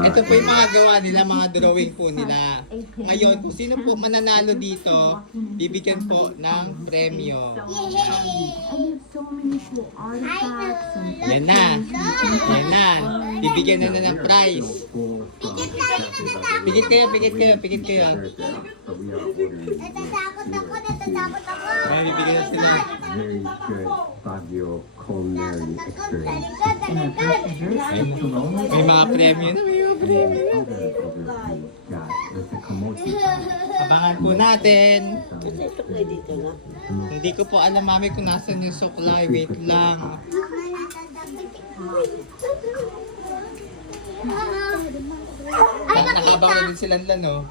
Ito po yung mga gawa nila, mga drawing po nila. Ngayon, kung sino po mananalo dito, bibigyan po ng premyo. Yan na. Yan na. Bibigyan na ng prize. Pigit kayo, pigit kayo, pigit kayo. Natatakot ako. May bibigyan na sila. Very good Baguio culinary experience. May mga premyo na, may mga premyo na. Abangan po natin. Hindi ko po alam, mami, kung nasan yung suklay. Wait lang. Nakabang na din silang lano.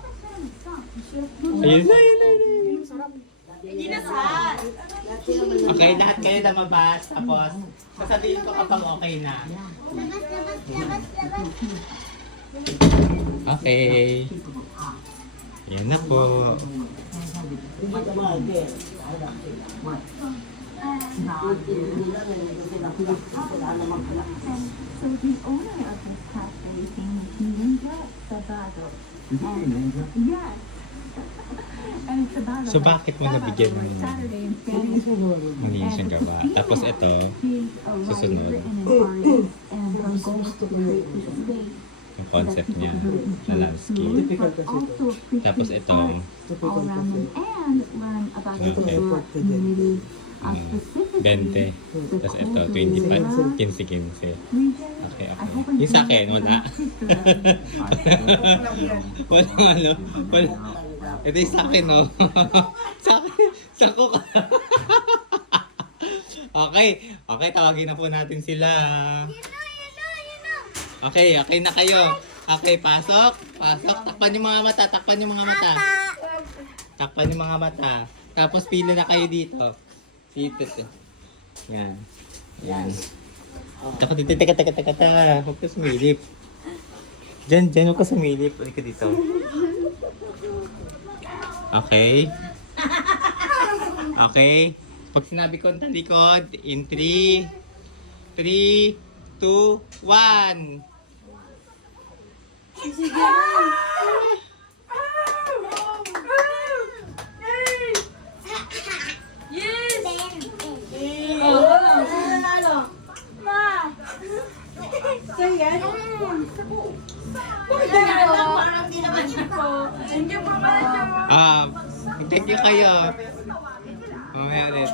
Ayun na, ayun na, ayun na. Okay, lahat kayo lumabas. Tapos, sasabihin ko kapag okay na. Okay. Yan na po. So the owner of this cafe is Ninja Sabado. Yes. And it's about So, bakit mo nabigyan mo Saturday in Spanish. hindi siyang gawa? Tapos ito, He's a susunod. writer and an artist, and her goal is to create a space yung concept niya na landscape. but also Tapos appreciate ito, art all around them and learn about the Okay. cultural community. Specifically, 20. Tapos ito, 25. 15-15. Okay, okay. Yung sa akin, wala. Wala, ano? Wala. Ito yung sa akin, no? Sa akin, sa ko. Okay, okay, tawagin na po natin sila. Okay, okay na kayo. Okay, pasok. Pasok. Takpan yung mga mata. Takpan yung mga mata. Takpan yung mga mata. Tapos pila na kayo dito. Dito. Yan. Yan. Tako dito. Teka. Huwag ka sumilip. Diyan. Huwag ka sumilip. Ulit ka dito. Okay. Okay. Pag sinabi ko ang talikod, in 3, 2, 1. Thank you kayo. Mamaya ulit.